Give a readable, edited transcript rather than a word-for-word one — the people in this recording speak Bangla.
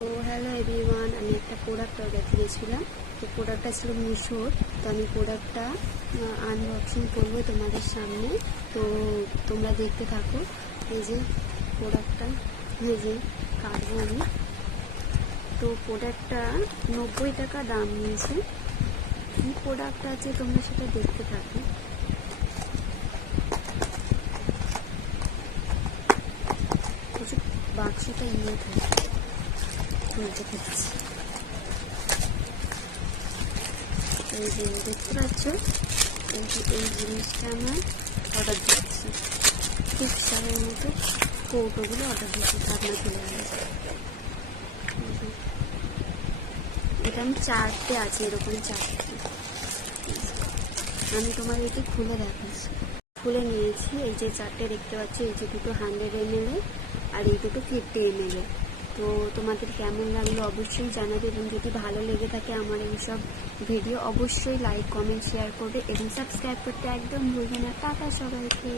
তো হ্যালো এভরিওয়ান, আমি একটা প্রোডাক্ট অর্ডার করেছিলাম। তো প্রোডাক্টটা ছিল মিশোর। তো আমি প্রোডাক্টটা আনবক্সিং করবো তোমাদের সামনে। তো তোমরা দেখতে থাকো। এই যে প্রোডাক্টটা, এই যে কাটবো আমি। তো প্রোডাক্টটা 90 টাকা দাম নিয়েছে। কী প্রোডাক্ট আছে তোমরা সেটা দেখতে থাকো। বাক্সটা থাকে খুলতে থাকছে। এই যে দেখতে পাচ্ছ, এই জিনিসটা আমার অর্ডার দিচ্ছি। ঠিক সারের মতো কৌটোগুলো অর্ডার দিচ্ছি, ঢাকনা খুলে গেছে। এটা আমি চারটে আছে, এরকম চারটে। আমি তোমাদেরকে খুলে দেখাচ্ছি। খুলে নিয়েছি। এই যে চারটে দেখতে পাচ্ছি, এই যে দুটো 100 ml আর এই দুটো 50 ml। তো তোমাদের কেমন লাগলো অবশ্যই জানাবে, এবং যদি ভালো লেগে থাকে আমার এইসব ভিডিও অবশ্যই লাইক কমেন্ট শেয়ার করবে এবং সাবস্ক্রাইব করতে একদম ভুলবে না। টাটা সবাইকে।